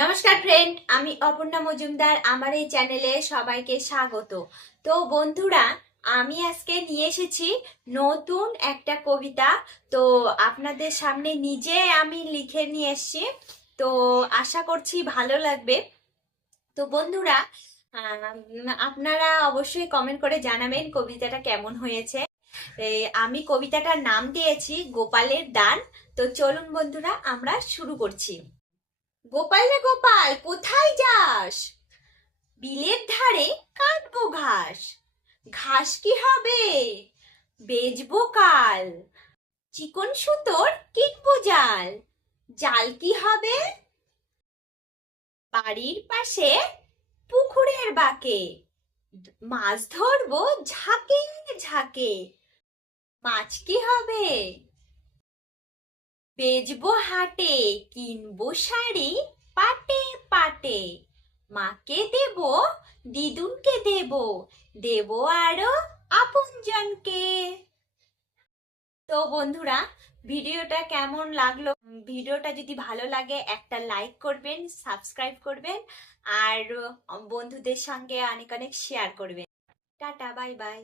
নমস্কার ফ্রেন্ড আমি অপর্ণা মজুমদার। আমার এই চ্যানেলে সবাইকে স্বাগত। তো বন্ধুরা, আমি আজকে নিয়ে এসেছি নতুন একটা কবিতা। তো আপনাদের সামনে নিজে আমি লিখে নিয়ে এসেছি। তো আশা করছি ভালো লাগবে। তো বন্ধুরা আপনারা অবশ্যই কমেন্ট করে জানাবেন কবিতাটা কেমন হয়েছে। আমি কবিতাটার নাম দিয়েছি গোপালের দান। তো চলুন বন্ধুরা, আমরা শুরু করছি। গোপাল রে গোপাল, কোথায় যাস? বিলের ধারে কাটবো ঘাস। ঘাস কি হবে? বেচবো কাল। চিকন সুতোর কিনবো জাল। জাল কি হবে? বাড়ির পাশে পুকুরের বাকে। মাছ ধরবো ঝাঁকে ঝাঁকে। মাছ কি হবে? বেচবো হাটে, কিনবো শাড়ি, পাটে পাটে। মাকে দেব, দিদুনকে দেব দেব আরও আপনজনকে। তো বন্ধুরা, ভিডিওটা কেমন লাগল? ভিডিওটা যদি ভালো লাগে, একটা লাইক করবেন, সাবস্ক্রাইব করবেন, আর বন্ধুদের সঙ্গে অনেক অনেক শেয়ার করবেন। Tata, bye bye.